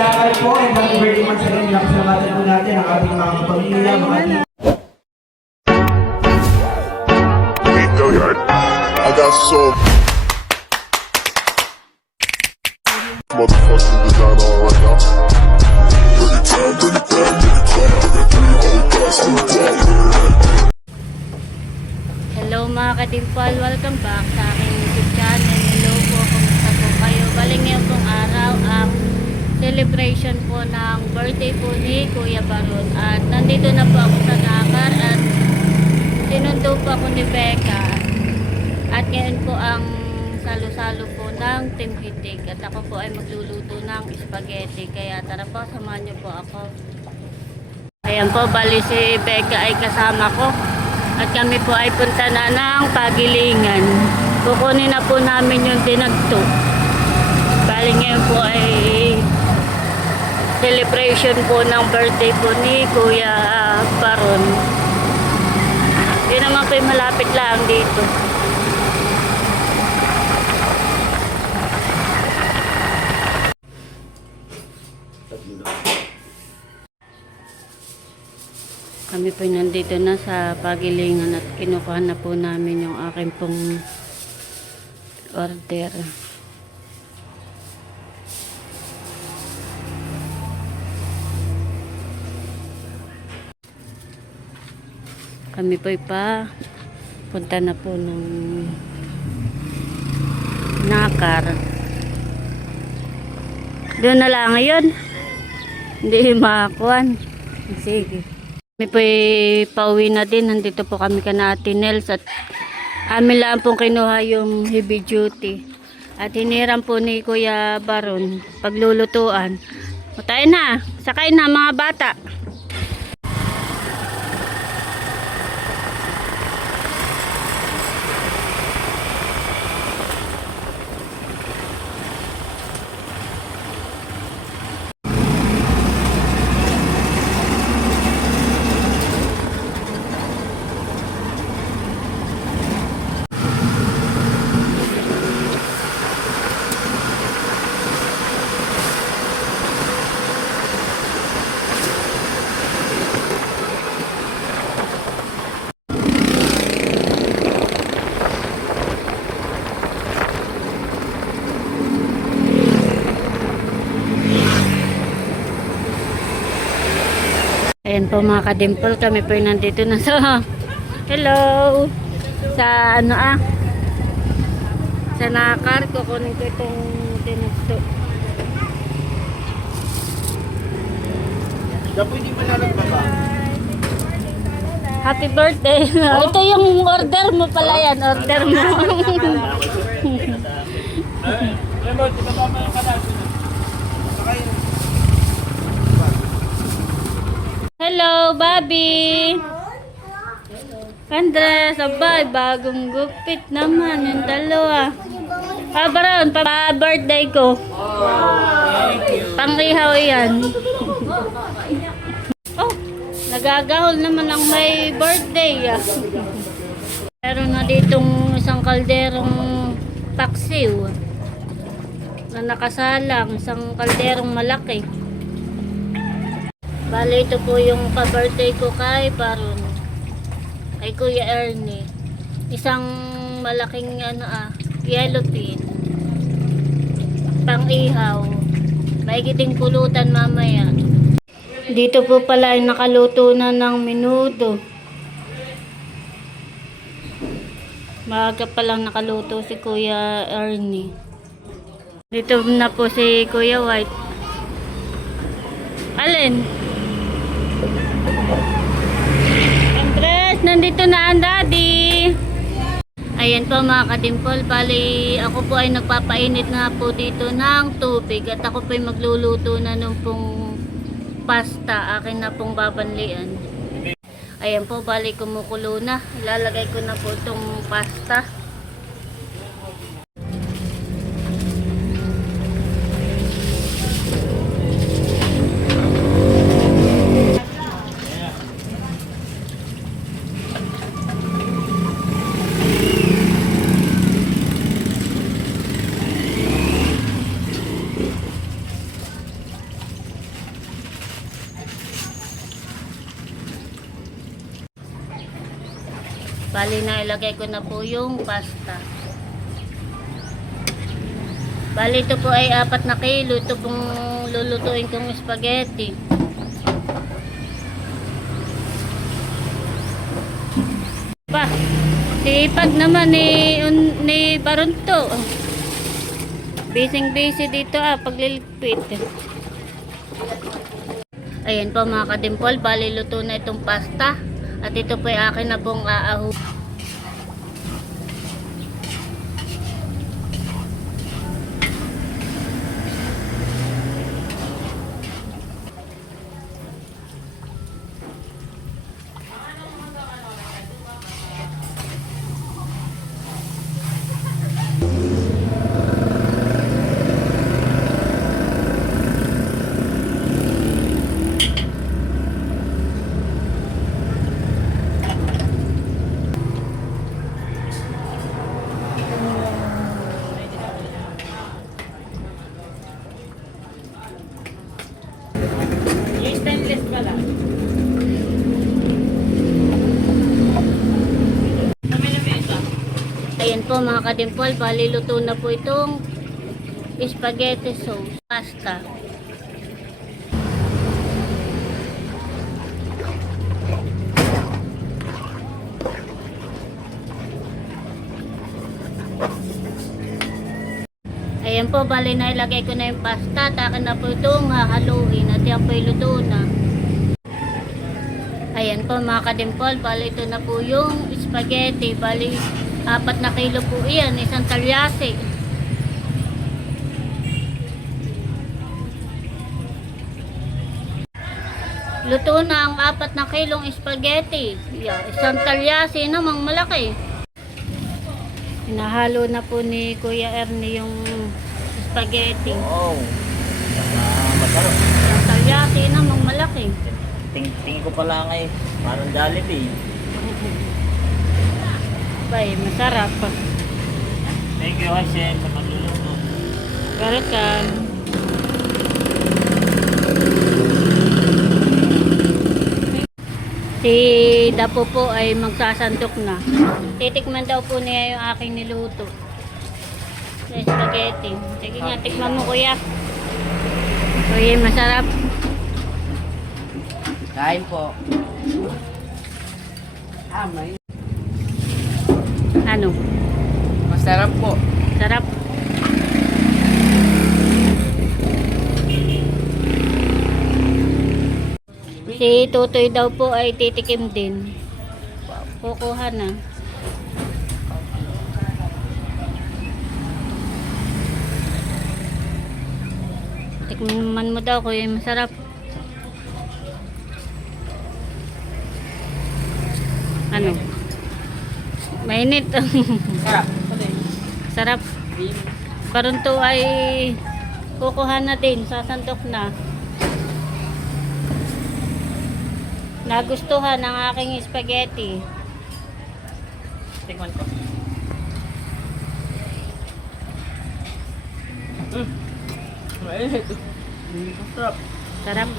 Kaya po, and happy birthday once again. Napasalamatan po natin ang ating mga kapamilya, mga I got so motherfucking design on right now. Bring it down, bring it down, bring it down. I got 3 whole glass of water. Hello mga kadimpal, welcome back sa aking YouTube channel. Hello po, kumusta po kayo? Bali ngayon pong araw ang celebration po ng birthday po ni Kuya Baron. At nandito na po ako sa Nakar at sinundo po ako ni Becca. At ngayon po ang salo-salo po ng Team Hitik. At ako po ay magluluto ng spaghetti. Kaya tara po, samahan niyo po ako. Ayan po, bali si Becca ay kasama ko. At kami po ay punta na ng Pagilingan. Kukunin na po namin yung dinagto. Bali ngayon po ay celebration po ng birthday po ni Kuya Baron. Yun naman po yung malapit lang dito. Kami po nandito na sa Pagilingan at kinukuha na po namin yung aking pong order. Kami po punta na po ng Nakar. Doon na lang ngayon. Hindi makakuan. Sige. Kami po pauwi na din. Nandito po kami kana Ate Nels at amin lang pong kinuha yung heavy duty. At hiniram po ni Kuya Baron paglulutuan. O tayo na. Sakay na mga bata. Ayan po mga kadimple, kami po nandito na sa hello sa sa Nakar. Kukunin ko itong tinagto. Dapo hindi manalag ba ba? Happy birthday. Ito yung order mo pala yan. Order mo. Hello, Bobby. Andres, abay, bagong gupit naman yung dalawa. Baron, pa-birthday ko. Pang-ihaw yan. Oh, nagagahol naman ang may birthday. Meron na ditong isang kalderong paksiw na nakasalang, isang kalderong malaki. Bale, ito po yung pa-birthday ko kay Baron, kay Kuya Ernie. Isang malaking yellow pin, pang-ihaw, maigiting pulutan mamaya. Dito po pala ay nakaluto na ng menudo. Maaga pa lang nakaluto si Kuya Ernie. Dito na po si Kuya White. Alin? Andres, nandito na ang daddy. Ayan po mga kadimpol, bali ako po ay nagpapainit na po dito ng tubig at ako po ay magluluto na nung pong pasta, akin na pong babanlian. Ayan po, bali kumukulo na, ilalagay ko na po itong pasta. Bali na ilagay ko na po yung pasta. Bali ito po ay 4 na kilo. Ito pong lulutuin kong spaghetti. Pa, sipag naman ni Barunto. Busy dito pagliligpit. Ayan po mga kadimpol, bali luto na itong pasta. At ito po ay akin na pong aahu. Stainless pala. Ayan po mga kadimpol, bali luto na po itong spaghetti sauce, pasta. Ayan po, bali na ilagay ko na yung pasta. Takin na po itong hahaluin at yan po luto na. Ayan po mga kadimpol, bali ito na po yung spaghetti. Bali 4 na kilo po iyan, isang talyase. Luto na ang 4 na kilong spaghetti. Yeah, isang talyase namang malaki. Hinahalo na po ni Kuya Ernie yung spaghetti. Wow. Masarap. Isang talyase namang malaki. Tingin ko pala nga parang Jollibee. Bay, masarap. Thank you kasi sa pagluluto. Welcome. Si Dapo po ay magsasandok na. Titikman daw po niya yung aking niluto. Sa spaghetti. Sige nga, tikman mo kuya. Kuya, masarap. Kain po. May. Ano? Masarap po. Sarap. Si Tutoy daw po ay titikim din. Kukuha na. Tikman mo daw kuya, masarap. Ano? Mainit. Sarap. Sarap. Barunto ay kukuha na din, sasandok na. Nagustuhan ng aking spaghetti. Tikman ko. Sarap. Sarap.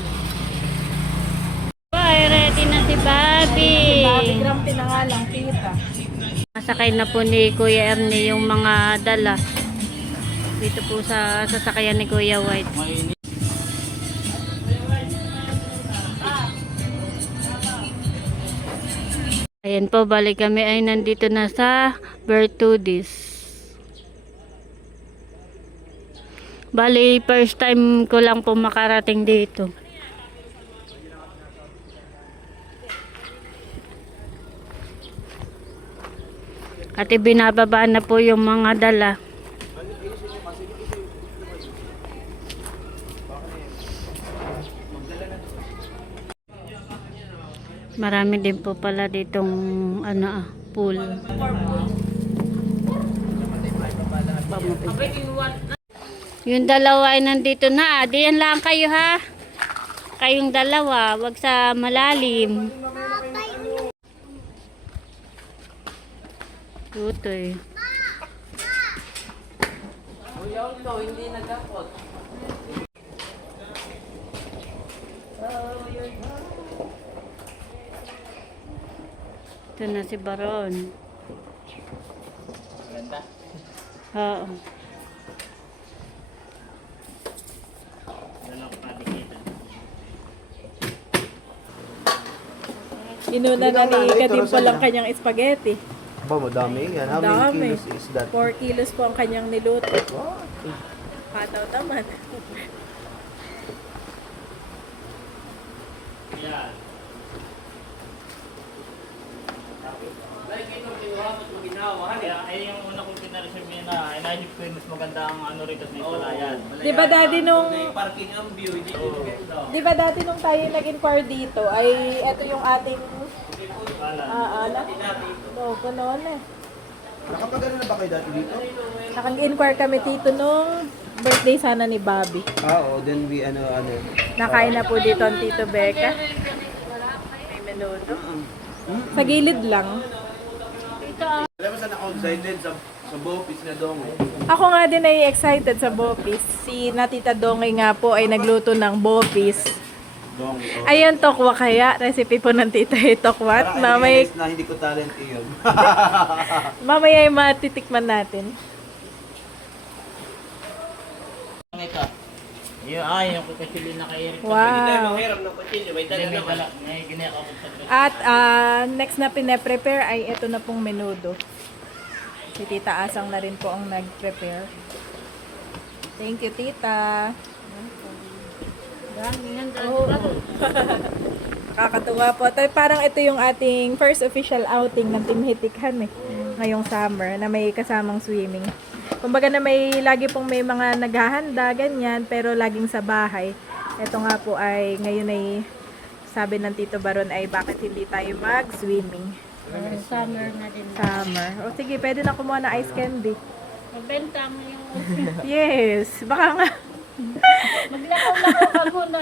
Ay, ready na si Bobby. Grumpy na nga lang, kita. Masakay na po ni Kuya Ernie yung mga dala. Dito po sa sasakyan ni Kuya White. Mainit. Ayan po, balik kami ay nandito na sa Bertudis. Bali, first time ko lang po makarating dito. At ibinababa na po yung mga dala. Marami din po pala ditong pool. Yung dalawa ay nandito na. Diyan lang kayo ha. Kayong dalawa, wag sa malalim. Tutoy. Hindi nagkakot. Ito Ito na si Baron. Ganda. Oo. Dalawang padikita. Inuna na ni Kadimple ang kanyang spaghetti. Ba, madami yan. How many Dami. kilos is that? 4 kilos po ang kanyang niluto. Wow. Pataw naman. Yan. Kaya ay yung una kong pinareserve yun na inaisip ko yung mas maganda ang ano rito sa may palayan. Di ba dati nung Parking ang view, hindi ko ganda. Di ba dati nung tayo nag-inquire dito ay ito yung ating ala. Oo, ganoon eh. Nakapagano na ba kayo dati dito? Nakag-inquire kami dito nung birthday sana ni Bobby. Oo, then we ano. Nakain na po dito ang Tito Becca. May menudo. Sa gilid lang. Alam mo saan ako excited sa Bopis na dong. Ako nga din ay excited sa Bopis. Si Natita Dongay nga po ay nagluto ng Bopis. Dong. Ayun, tokwa kaya. Recipe po ng Tita ay tokwat. Na may, na hindi ko talent iyon. mamaya ay matitikman natin. Ito. Yung yung kukasili na kay Eric. Wow. May ginagawa ko sa At next na pine-prepare ay ito na pong menudo. Si Tita Asang na rin po ang nag-prepare. Thank you, Tita. Oh. Kakatuwa po. Parang ito yung ating first official outing ng Team Hitikhan eh. Ngayong summer na may kasamang swimming. Kumbaga na lagi pong may mga naghahanda, ganyan, pero laging sa bahay. Ito nga po ay, ngayon ay, sabi ng Tito Baron ay bakit hindi tayo mag-swimming. Summer na din. Summer. O sige, pwede na kumuha na ice candy. Magbenta mo yung Yes, baka nga. maglakaw-lakaw ka muna.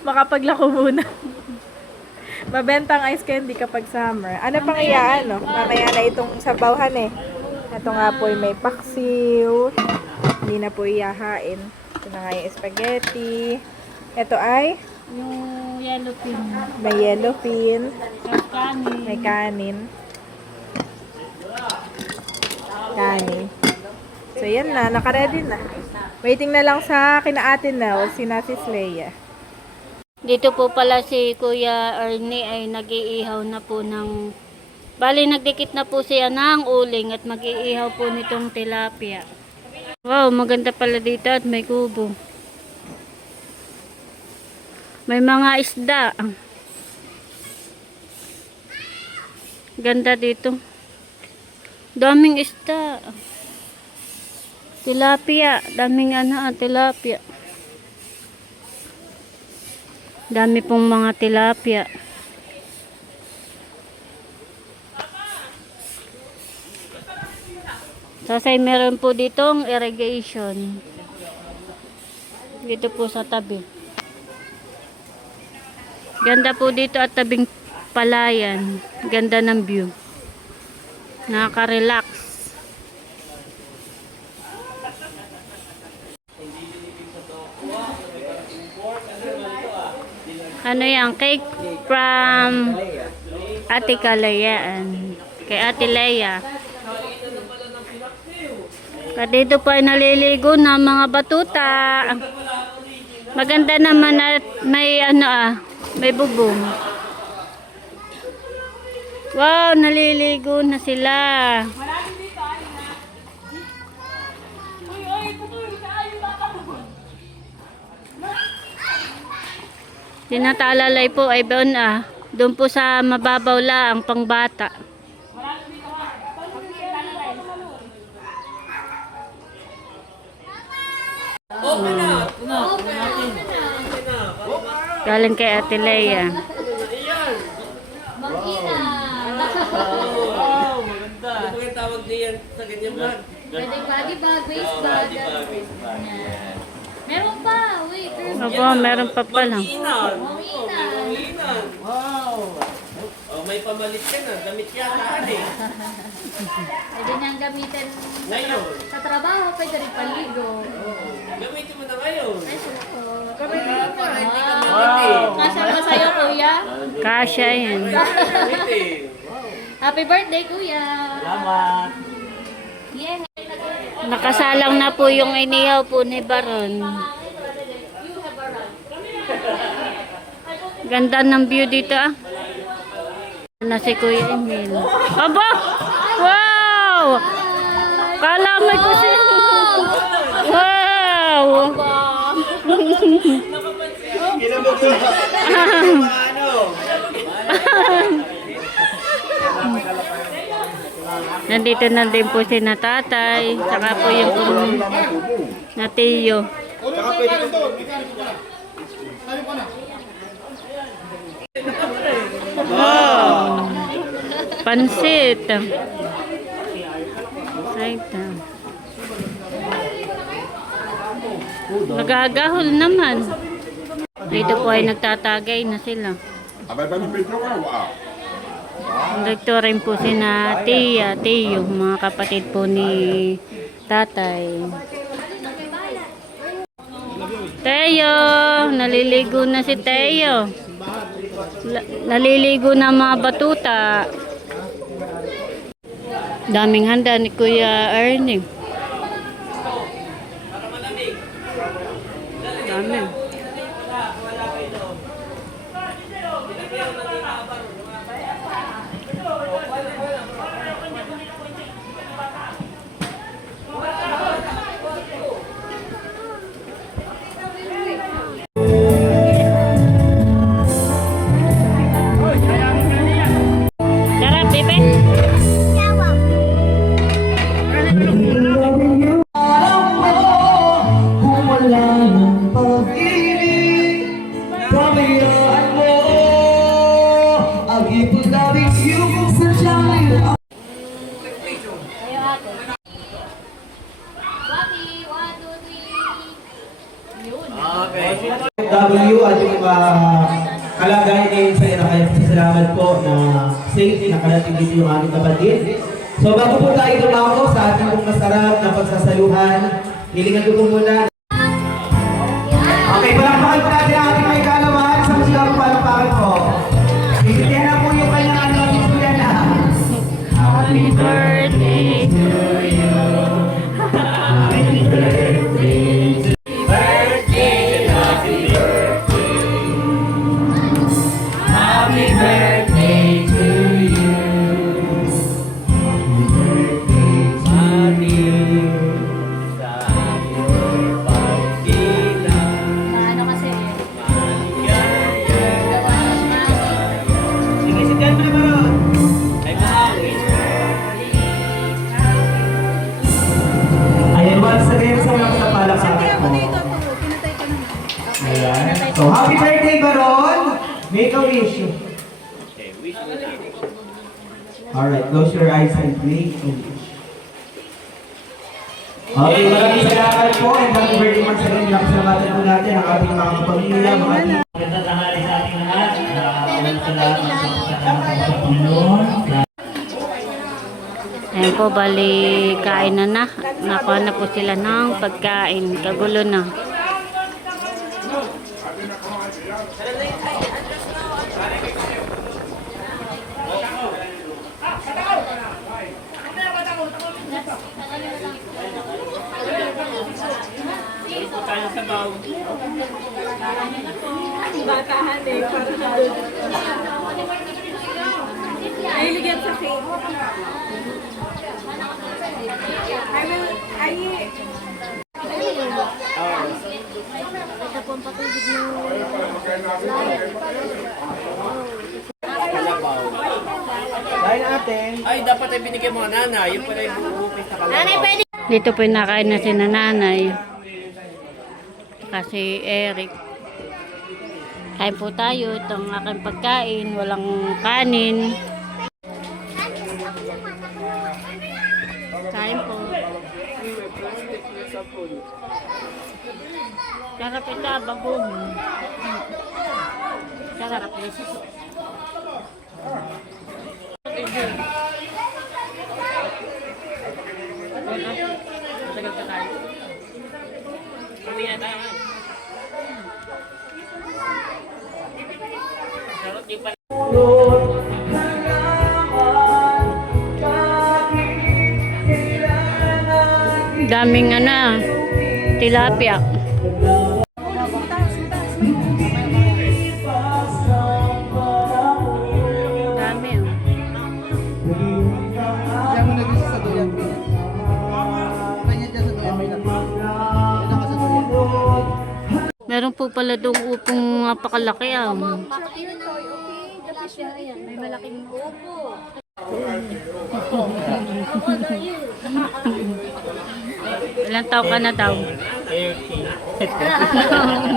Makapaglako muna. Mabenta ang ice candy kapag summer. Ano pang iyaan, no? Mamaya na itong sabawhan eh. Ito nga po ay may paksiw. Hindi na po iyahain. Ito na nga yung spaghetti. Ito ay Yung yellow pin. may yellow pin. Tapos kanin. May kanin. Kanin. So yan na, nakaready na. Waiting na lang sa kinaatin na o si Sis Leia. Dito po pala si Kuya Ernie ay nag-iihaw na po ng... Bali, nagdikit na po siya ng uling at mag-iihaw po nitong tilapia. Wow, maganda pala dito at may kubo. May mga isda. Ganda dito. Daming isda. Tilapia. Daming tilapia. Dami pong mga tilapia. Sasay meron po ditong irrigation. Dito po sa tabi. Ganda po dito at tabing palayan. Ganda ng view. Nakaka-relax. Ano yan? Cake from Ate Kalayaan. Kay Ate Leia. Dito po ay naliligo ng mga batuta. Maganda naman at may may bubong. Wow, naliligo na sila. Tinatalalay po ay doon po sa mababaw lang pangbata. Galing kay Ate Leia. Wow, maganda. Ano ba yung tawag diyan sa ganyan bag? Pwede body bag, waist bag. Meron pa, wait. Opo, meron pa pala. Inan. Inan. Wow. Oh, may pamalit ka na. Damit yata eh. Pwede niyang gamitin Ngayon. sa trabaho, pwede rin paligo. Gamitin mo na ngayon. Ay, salamat. Para hindi ka malit eh. Kasya ba sa'yo, kuya? Kasya yan. Malit eh. Wow. Happy birthday, Kuya! Salamat. Nakasalang na po yung inihaw po ni Baron. Ganda ng view dito ah. Na si Kuya Emil. Aba! Wow! Kala may kusin. Wow! Nandito na din po si na tatay, saka po yung na tiyo. Wow! Pansit. Saita. Nagagahol naman. Dito po ay nagtatagay na sila. Dito rin po si na tiya, tiyo, mga kapatid po ni tatay. Teo, naliligo na si Teo. Naliligo na mga batuta. Daming handa ni Kuya Ernie. Dami. Sarap, bebe. Kung wala ng pag-ibig, pabayaan mo. Agipon namin yung sadyang nila. Okay. W at yung kalagayan ngayon sa ina, kaya salamat po na safe nakarating dito yung aming kapatid. So bago po tayo dumako sa ating pong masarap na pagsasaluhan, hilingan ko po muna. Okay, palakpakan po natin ang ating may kalawan sa musikang palakpakan po. Bibigyan na po yung kanyang ano, sisuyan na. Happy birthday to you. Happy birthday. Happy birthday to you. Ano kasi? Sige, sitiyan mo na ba? Ayan, once again sa mga sa palakpakan po. Ayan. So, happy birthday, Baron! Make a wish. Alright, close your eyes and make a wish. Okay, maraming salamat po. And happy birthday once again. Nakasalamatan po natin ang ating mga kapamilya, mga Maganda tanghali sa ating lahat. Salamat sa Panginoon. Ayan po, bali kain na. Nakuha na po sila ng pagkain. Kagulo na. Tayo sa baw. Batahan eh, para na doon. Ay, ligyan sa cake. Ito po ang patubig mo. dahil natin. Ay, dapat ay binigyan mo nanay. Yung pala yung bubukis na kalabaw. Nanay, pwede. Dito po yung nakain na si nanay. Kasi Eric. Kain po tayo. Itong aking pagkain. Walang kanin. Kain po. Sarap ito, bagong. Sarap. Matagal ka tayo. Kami na tayo. Sarap di pa. Daming tilapia. Dami oh. Diyan mo nag-isa sa doyan. Kanya dyan sa doyan. May naka sa doyan. Meron po pala doong upong napakalaki ah. May malaking upo. Ilang taon ka na daw? 30.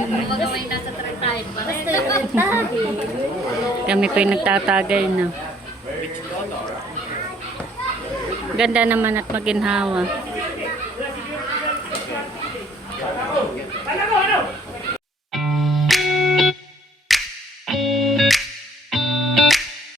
Kumbaga may nasa 35. Basta yung Kami po yung nagtatagay na. Ganda naman at maginhawa.